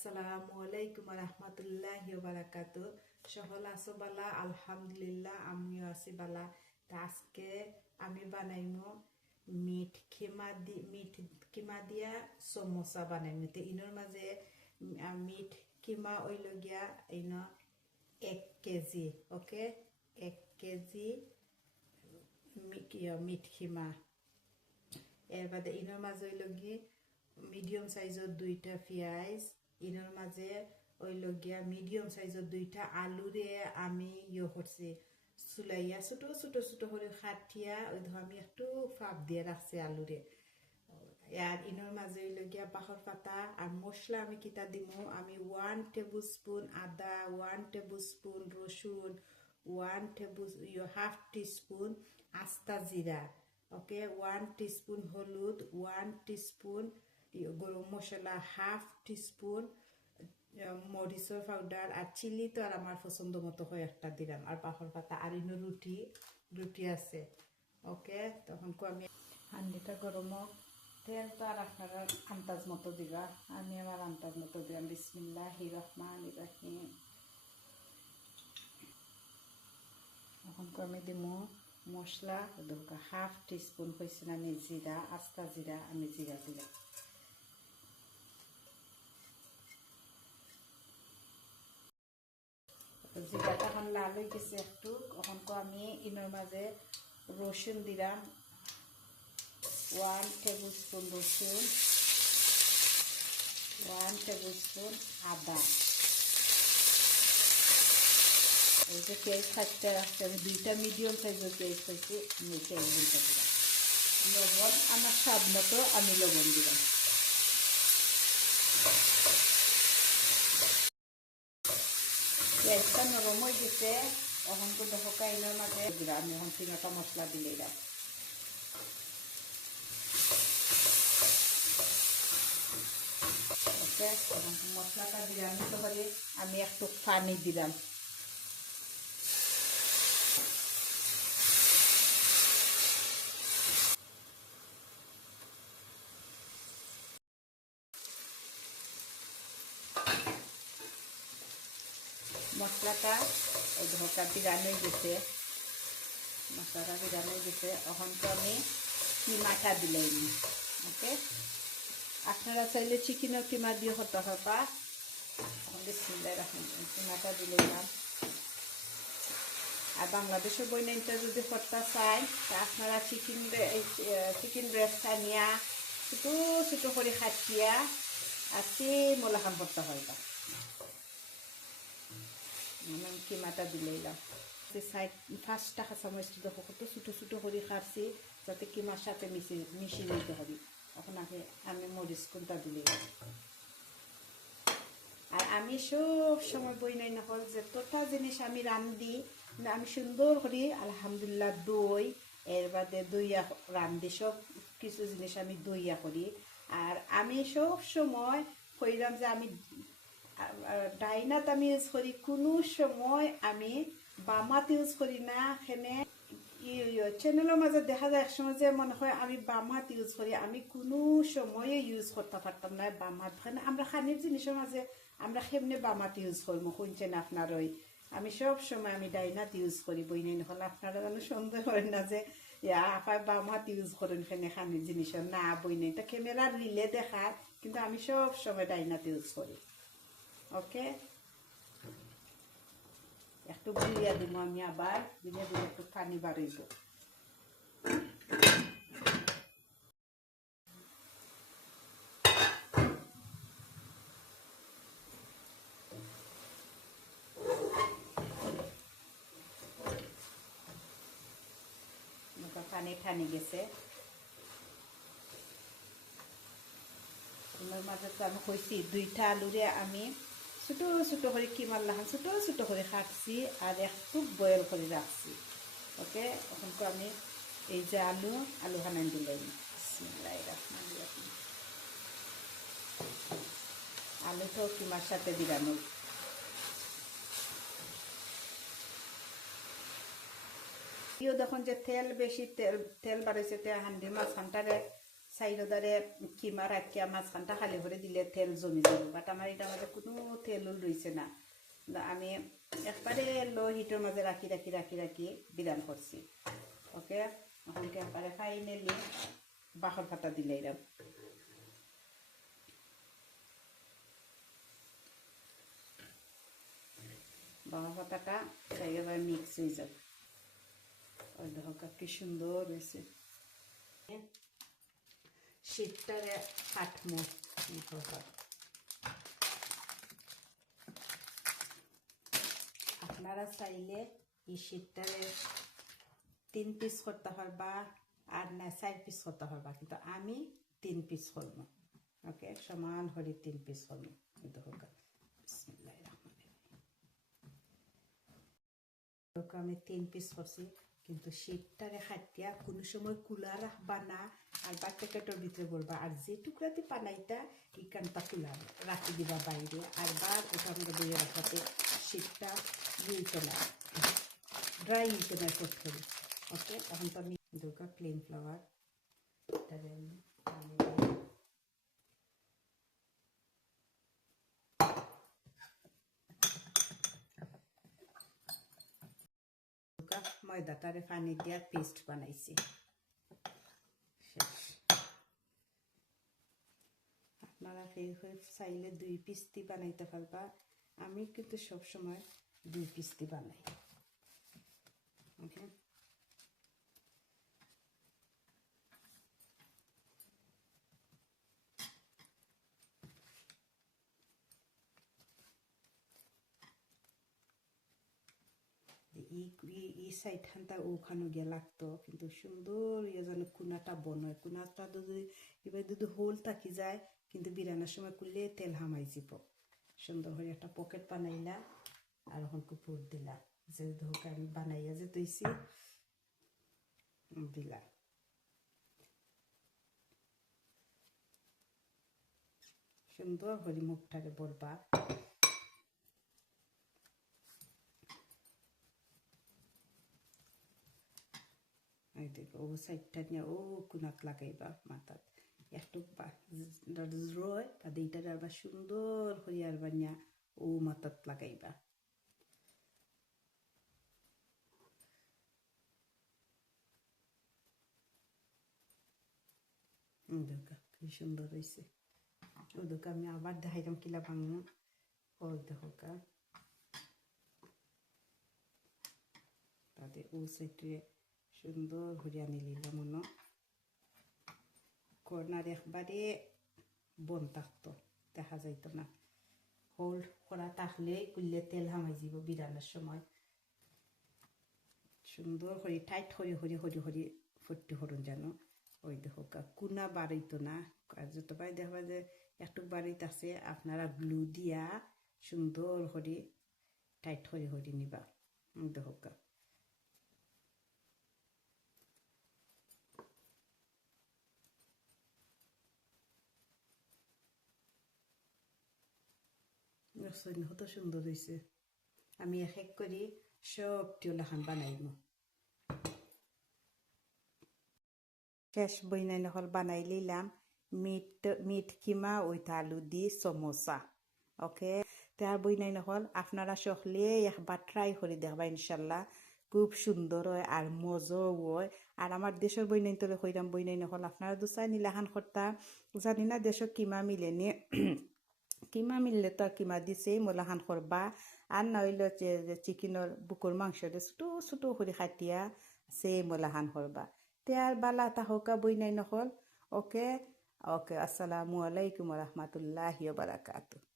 আসসালামু আলাইকুম রহমতুল্লাহি ওয়া বারাকাতুহু। সকল আছো বালা? আলহামদুলিল্লাহ, আমিও আছি বালা। তা আজকে আমি বানাইমো মিট কিমা দিয়া সমোসা বানাইমো। তো ইনোর মাঝে মিট কিমা ওইল গিয়া ইনো 1 কেজি। ওকে, 1 কেজি মিট কিমা। এর বাদে ইনোর মাঝে ওইল গিয়ে মিডিয়াম সাইজের 2টা পেঁয়াজ, ইনোর মাঝে ওইল গিয়া মিডিয়াম সাইজের 2টা আলুরে আমি করছি চুলাইয়া ছোট ছোট ছোট করে খাটিয়া ওই ধর আমি একটু ফাপ দিয়ে রাখছি আলুরে। আর ইনোর মাঝে ওইল গিয়া বাখর পাতা আর মশলা আমি কিতা দিমু, আমি 1 টেবিল স্পুন আদা, 1 টেবিল স্পুন রসুন, 1 টেবিল হাফ টিস্পুন আস্তা জিরা, ওকে, 1 টিস্পুন হলুদ, 1 টিস্পুন গরম মশলা, হাফ টিস্পুন মরিচের পাউডার, আর চিলি তো আর আমার পছন্দ মতো কয়েকটা দিলাম, আর বাখর পাতা। আর ইনো রুটি আছে। ওকে, তখন আমি হান্ডিটা গরম, তেল তো আর আপনারা আন্দাজ মতো দিবা, আমি আমার আন্দাজ মতো দিলাম। বিসমিল্লাহির রহমানির রহিম। এখন আমি দিব মশলা, হাফ টিস্পুন হয়েছে আমি জিরা, আস্তা জিরা, আমি জিরা দিলাম। জিরাটা এখন লাল হয়ে গেছে একটু, এখন আমি ইনোর মাঝে রসুন দিলাম, 1 টেবিল স্পুন রসুন, 1 টেবিল স্পুন আদা। এই যে পেঁয়াজ খাটতে রাখছি আমি, 2টা মিডিয়াম সাইজের পেঁয়াজ খাইছি, আমি পেঁয়াজটা দিলাম। লবণ আমার স্বাদ মতো আমি লবণ দিলাম। পেঁয়াজটা নরম হয়ে গেছে, এখন তো দেখো কাইনের মাঝে দিলাম আমি, এখন 3টা মশলা দিলে দিলাম। ওকে, এখন মশলাটা দিলাম তো পারি, আমি একটু পানি দিলাম। মশলাটা এই ধোকা বিরান হয়ে গেছে, মশলাটা বিরান হয়ে গেছে, এখন তো আমি কিমাটা দিলাম। ওকে, আপনারা চাইলে চিকেনও কিমা দিয়ে হতে হবা। এখন বিসমিল্লাহির রহমানির রহিম কিমাটা দিলাম। আর বাংলাদেশের বইনাইটা যদি হত্যা চাই, তা আপনারা চিকেন ব্রেস্ট আনিয়া ছোটো ছোটো করে খাটিয়া আর মোলাখান করতে হইবা। আমি কিমাটা দিলাম। সাইড 5টা কাঁচামরিচ দেখো কত ছোটো ছোটো করে কাটছি, যাতে কিমার সাথে মিশিয়ে নিতে হবে। এখন আমি মরিচ কোনটা দিলাম। আর আমি সব সময় বই নাই নহল যে তোটা জিনিস আমি রান্ধি, আমি সুন্দর করি আলহামদুলিল্লাহ দই, এর বাদে দইয়া রান্ধি, সব কিছু জিনিস আমি দইয়া করি। আর আমি সব সময় কইলাম যে আমি ডাইনাত আমি ইউজ করি, কোনো সময় আমি বামাত ইউজ করি না। এখানে চ্যানেলের মাঝে দেখা যায় একসময় যে মনে হয় আমি বামাত ইউজ করি, আমি কোনো সময়ে ইউজ করতে পারতাম না বামাত। আমরা খানির জিনিসের মাঝে আমরা সেমনি বামাত ইউজ করবো, শুনছেন আপনারই। আমি সব সময় আমি ডাইনাত ইউজ করি, বই নাই নহলে আপনারা যেন সন্দেহ করেন না যে আপায় বামাত ইউজ করেন এখানে খানির জিনিসের। না, বই নাই, এটা ক্যামেরার রিলে দেখায়, কিন্তু আমি সব সময় ডাইনাত ইউজ করি। ওকে, একটু বুলিয়া দিব আমি, আবার দিলে দিলে একটু পানি বাড়িব। পানি ঠানি গেছে, তোমার মাঝে তো আমি কইছি 2টা আলুরে আমি ছোটো ছোটো করে কিমার লাহান ছোটো ছোটো করে কাটছি আর একটু বয়েল করে রাখছি। ওকে, এখন তো আমি এই যে আলু হানান দিলাম। বিসমিল্লাহির রহমানির রহিম। আলুটাও কিমার সাথে দিলাম। দেখুন যে তেল বেশি, তেল বাড়াইছে, হান্ডি মাছ হান্টারে সাইডদারে কিমা রাখিয়া মাঝখানটা খালি করে দিলে তেল জমি যাবে, বাট আমার এটার মাঝে কোনো তেল রয়েছে না। আমি একবারে লো হিটের মাঝে রাখি রাখি রাখি রাখি বিধান করছি। ওকে, এখন একবারে ফাইনালি বাখর ফাটা দিলে এরকম বাখর ফাটাটা একেবারে মিক্স হয়ে যাবে। ওই দেখো কি সুন্দর হয়েছে। শীতটারে কাটমো, আপনারা চাইলে এই শীতটারে 3 পিস করতে পারবা আর না 4 পিস করতে পারবা, কিন্তু আমি 3 পিস করবো। ওকে, সমান করে 3 পিস করবো। আমি 3 পিস করছি, কিন্তু শীতটারে খাটিয়া কোনো সময় কুলা রাখবা না, আর বা প্যাকেটের ভিতরে বলবা, আর যে টুকরাতে পানাইটা ইকানটা কুলা রাখি দিবা বাইরে, আর বার ওটার মধ্যে বইয়ে রাখাতে শীতটা ইয়েতে না, ড্রাই ইতে না করতে হবে। ওকে, এখন তো আমি দুটো প্লেন ফ্লাওয়ার ময়দাটারে পানি দিয়া পেস্ট বানাইছি। আপনারা চাইলে 2 পিস দি বানাইতে পারবা, আমি কিন্তু সবসময় 2 পিস দি বানাই। ওকে, এই সাইড খানটা ওখানে গিয়ে লাগতো, কিন্তু সুন্দর ইয়ে যেন কুনাটা বনয়। কুনাটা যদি এবার যদি হোল থাকি যায়, কিন্তু বিরানোর সময় করলে তেল হামাই যাব। সুন্দর করে একটা পকেট বানাইলা, আর এখন কুপুর দিলা, যে ধোকা আমি বানাইয়া যে তৈছি দিলা। সুন্দর করে মুখটারে বলবা। ও সাইডটা নিয়ে ও কুনাত লাগাইবা মাথাত একটু রয় বা এইটার আবার সুন্দর করে আর বানিয়া ও মাথাত লাগাইবা। দেখা কি সুন্দর হয়েছে। ও দেখা আমি আবার দেখাইলাম কিলা ভাঙবো। ও দেখা তাদের ও সাইডে সুন্দর করে আনি নিলাম। মনে কর্নার একবারে বন থাকতো, দেখা যাইতো না। হোল্ড করা থাকলে কুললে তেল হামাই যাব বিরানোর সময়। সুন্দর করে টাইট হরি হরি হরি হরি ফুটি হরুন যেন। ওই দেখো কুনা বাড়াইতো না, যত পাই দেখবা যে একটু বাড়িতে আছে, আপনারা গ্লু দিয়া সুন্দর করে টাইট হরি হরি নিবা। দেখো কত সুন্দর হয়েছে। আমি এক এক করে সব টিউলাখান বানাইব। শেষ বইনাই নহল বানাই লিলাম মিট কিমা ওইটা আলু দি সমোসা। ওকে, তার বইনাই নহল আপনারা সকলে একবার ট্রাই করে দেখবা, ইনশাল্লাহ খুব সুন্দর হয় আর মজাও হয়। আর আমার দেশের বইনাই তলে কইরাম বইনাই নহল আপনারা দুসা নিলাখান করতা জানি না দেশও কিমা মিলেনি। কিমা মিললে তো আর কিমা দিছে মোলাখান করবা, আর না হইলে চিকেনের বুকুর মাংস ছোটো ছোটো করে খাটিয়া সে মোলাখান করবা। তে আর বালা তাহকা বই নাই নহল। ওকে ওকে, আসসালামু আলাইকুম রহমতুল্লাহি ওয়া বারাকাতুহু।